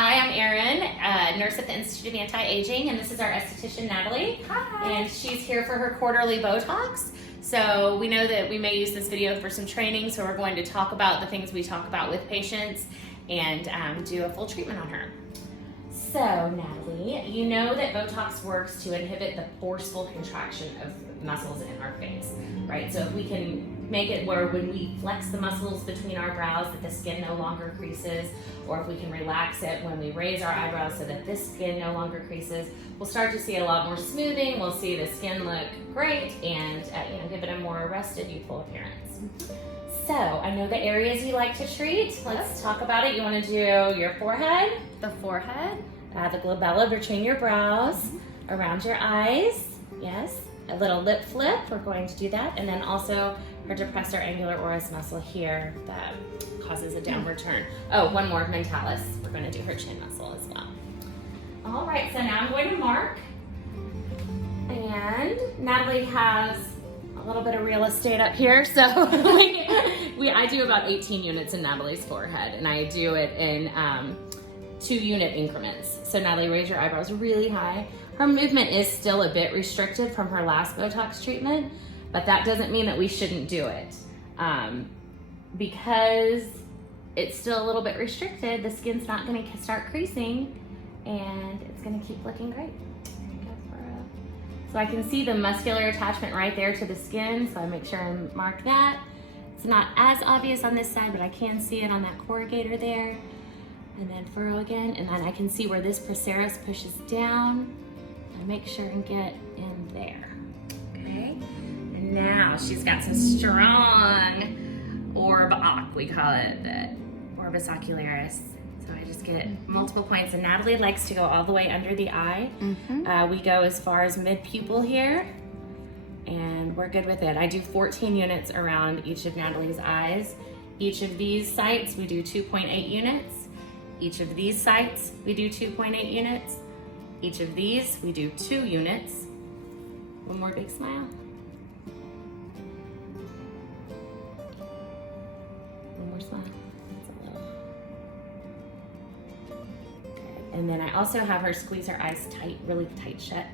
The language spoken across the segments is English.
Hi, I'm Erin, nurse at the Institute of Anti-Aging, and this is our esthetician, Natalie. Hi. And she's here for her quarterly Botox. So we know that we may use this video for some training, so we're going to talk about the things we talk about with patients and do a full treatment on her. So, Natalie, you know that Botox works to inhibit the forceful contraction of muscles in our face, right? So if we can make it where when we flex the muscles between our brows that the skin no longer creases, or if we can relax it when we raise our eyebrows so that this skin no longer creases, we'll start to see a lot more smoothing. We'll see the skin look great and give it a more arrested, youthful appearance. So I know the areas you like to treat. Let's talk about it. You want to do your forehead, The forehead, the glabella between your brows, around your eyes, yes. A little lip flip, we're going to do that. And then also her depressor angular oris muscle here that causes a downward turn. Oh, one more, mentalis. We're going to do her chin muscle as well. All right, so now I'm going to mark. And Natalie has a little bit of real estate up here. So I do about 18 units in Natalie's forehead, and I do it in 2-unit increments. So Natalie, raise your eyebrows really high. Her movement is still a bit restricted from her last Botox treatment, but that doesn't mean that we shouldn't do it. Because it's still a little bit restricted, the skin's not gonna start creasing and it's gonna keep looking great. There you go, so I can see the muscular attachment right there to the skin, so I make sure I mark that. It's not as obvious on this side, but I can see it on that corrugator there. And then furrow again, and then I can see where this procerus pushes down. I make sure and get in there, okay? And now she's got some strong orb oc, we call it, the orbis ocularis. So I just get multiple points, and Natalie likes to go all the way under the eye. We go as far as mid-pupil here, and we're good with it. I do 14 units around each of Natalie's eyes. Each of these sites, we do 2.8 units. Each of these sites, we do 2.8 units. Each of these, we do 2 units. One more big smile. One more smile. That's a little. Okay. And then I also have her squeeze her eyes tight, really tight shut.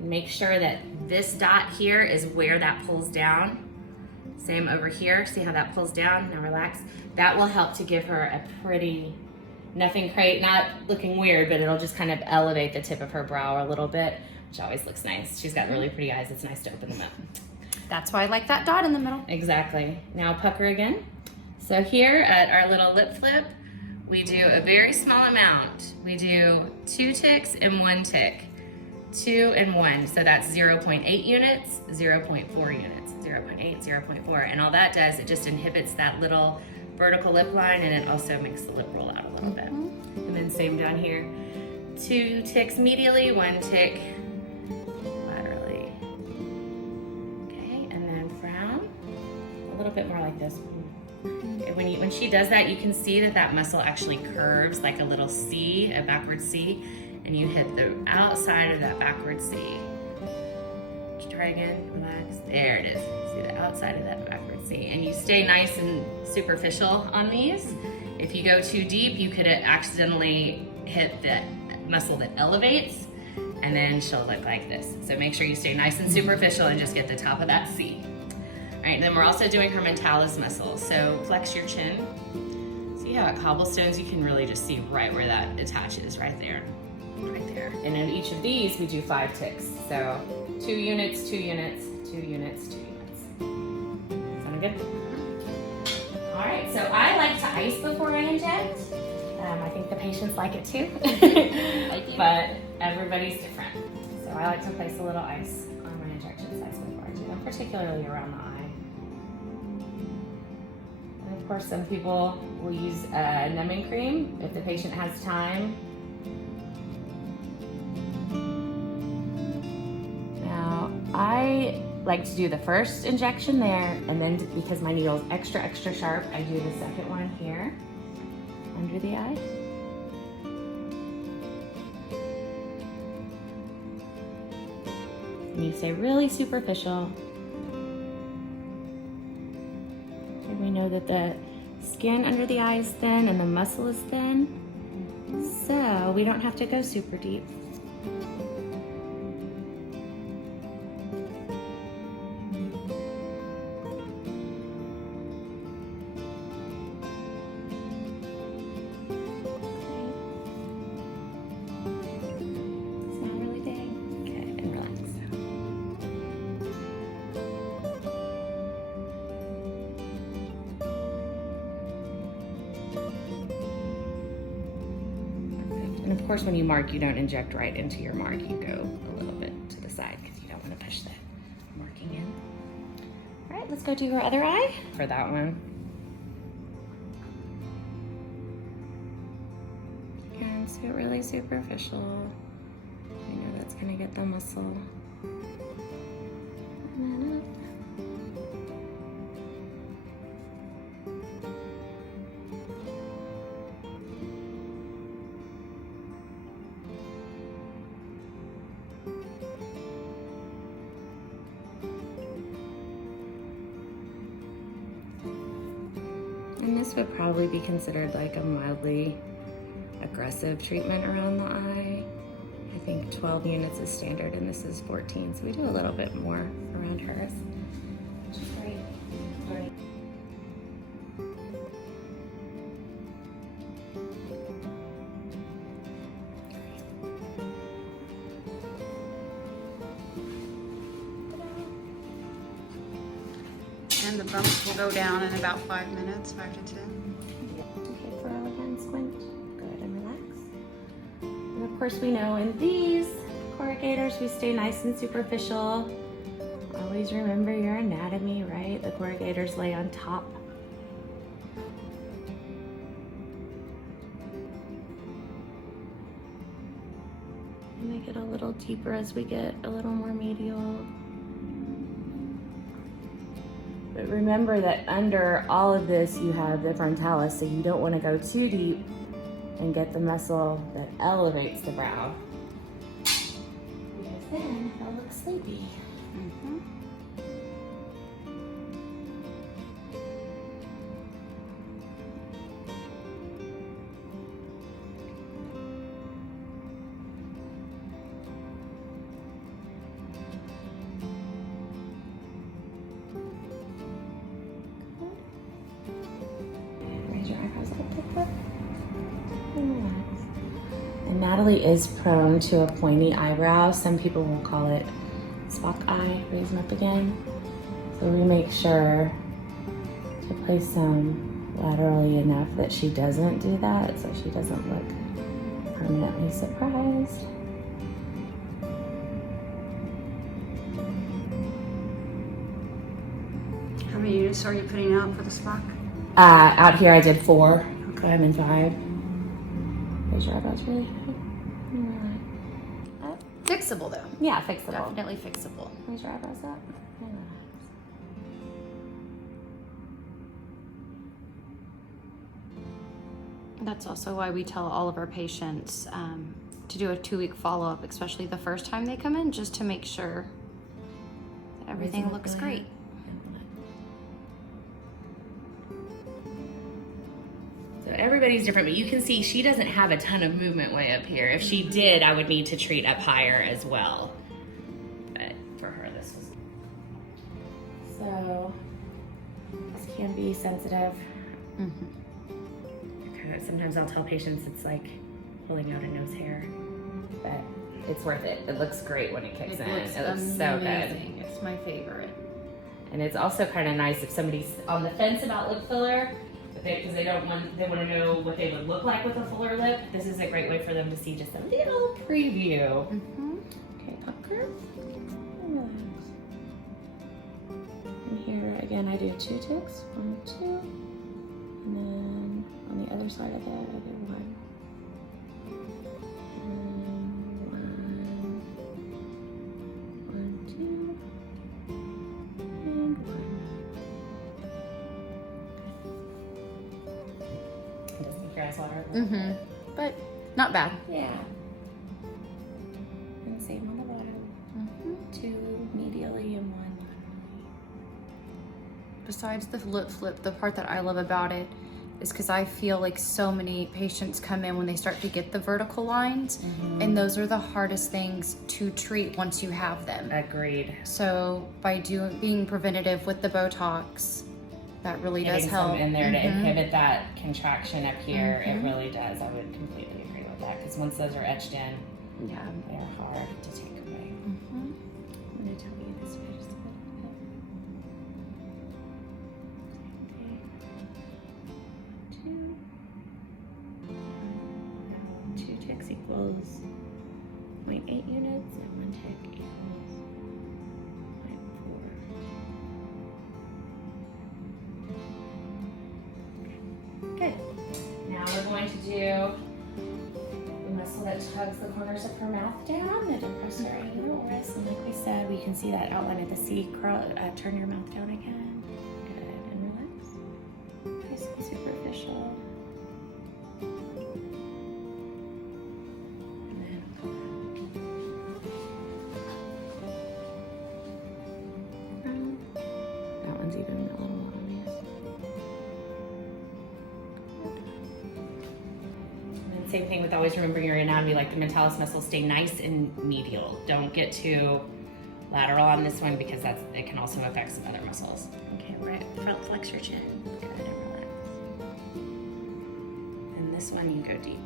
And make sure that this dot here is where that pulls down. Same over here. See how that pulls down? Now relax. That will help to give her a pretty, nothing great, not looking weird, but it'll just kind of elevate the tip of her brow a little bit, which always looks nice. She's got really pretty eyes. It's nice to open them up. that's why I like that dot in the middle. Exactly. Now pucker again. So here at our little lip flip, we do a very small amount. We do 2 ticks and 1 tick. 2 and 1. So that's 0.8 units, 0.4 units, 0.8, 0.4. And all that does, it just inhibits that little vertical lip line, and it also makes the lip roll out a little bit. And then same down here. 2 ticks medially, 1 tick laterally. Okay, and then frown. A little bit more like this. When she does that, you can see that that muscle actually curves like a little C, a backward C, and you hit the outside of that backward C. Try again, relax. There it is. See the outside of that backward C. And you stay nice and superficial on these. If you go too deep, you could accidentally hit the muscle that elevates, and then she'll look like this. So make sure you stay nice and superficial and just get the top of that C. All right, and then we're also doing her mentalis muscle. So flex your chin. See how at cobblestones, you can really just see right where that attaches, right there. Right there. And in each of these, we do 5 ticks. So 2 units, 2 units, 2 units, 2 units. Sound good? All right, so I like to ice before I inject. I think the patients like it too, but everybody's different. So I like to place a little ice on my injection sites before I do them, particularly around the eye. And of course, some people will use a numbing cream if the patient has time. I like to do the first injection there, and then because my needle's extra, extra sharp, I do the second one here, under the eye. And you stay really superficial. And we know that the skin under the eye is thin and the muscle is thin. So we don't have to go super deep. Smile really big. Good, and relax. And of course, when you mark, you don't inject right into your mark. You go a little bit to the side because you don't want to push that marking in. All right, let's go do her other eye for that one. And so really superficial. I know that's gonna get the muscle. And then up. And this would probably be considered like a mildly aggressive treatment around the eye. I think 12 units is standard and this is 14, so we do a little bit more around hers. Which is great. Great. And the bumps will go down in about 5 minutes, 5 to 10. Okay, throw again, squint. Good, and relax. And of course we know in these corrugators we stay nice and superficial. Always remember your anatomy, right? The corrugators lay on top. Make it a little deeper as we get a little more medial. But remember that under all of this you have the frontalis, so you don't want to go too deep and get the muscle that elevates the brow. Because then they'll look sleepy. Raise your eyebrows up a bit. And relax. And Natalie is prone to a pointy eyebrow. Some people will call it Spock eye. Raise them up again. So we make sure to place them laterally enough that she doesn't do that, so she doesn't look permanently surprised. How many units are you putting out for the Spock? Out here I did 4, but I'm in 5. Raise your eyebrows really high. And relax. Up. Fixable though. Yeah, fixable. Definitely fixable. Raise your eyebrows up. And relax. That's also why we tell all of our patients to do a 2-week follow-up, especially the first time they come in, just to make sure that everything looks great. So everybody's different, but you can see she doesn't have a ton of movement way up here. If she did, I would need to treat up higher as well. But for her, this was... So, this can be sensitive. Sometimes I'll tell patients it's like pulling out a nose hair, but it's worth it. It looks great when it kicks in. It looks so good. It's my favorite. And it's also kind of nice if somebody's on the fence about lip filler, because they want to know what they would look like with a fuller lip. This is a great way for them to see just a little preview. Okay, pop curve. And relax. And here again, I do 2 ticks. 1, 2, and then on the other side of that, I do 1. And 1, 2, and 1. Does the grass water a little bit? But not bad. Yeah. And same on the bottom. 2 medially and 1 laterally. Besides the lip flip, the part that I love about it is because I feel like so many patients come in when they start to get the vertical lines, and those are the hardest things to treat once you have them. Agreed. So by being preventative with the Botox, that really does Getting help. some in there to inhibit that contraction up here, it really does. I would completely agree with that, because once those are etched in, Yeah. they are hard to take away. I'm going to tell you this way just a little bit. Two ticks equals 0.8 units, and 1 tick equals 0.4. Good. Now we're going to do the muscle that tugs the corners of her mouth down, the depressor anguloris. And like we said, we can see that outline of the C. Turn your mouth down again. Good. And relax. Nice and superficial. And then round. That one's even a little more obvious. Same thing with always remembering your anatomy, like the mentalis muscles stay nice and medial. Don't get too lateral on this one because it can also affect some other muscles. Okay, right, front flex your chin. Good, and relax. And this one you go deep.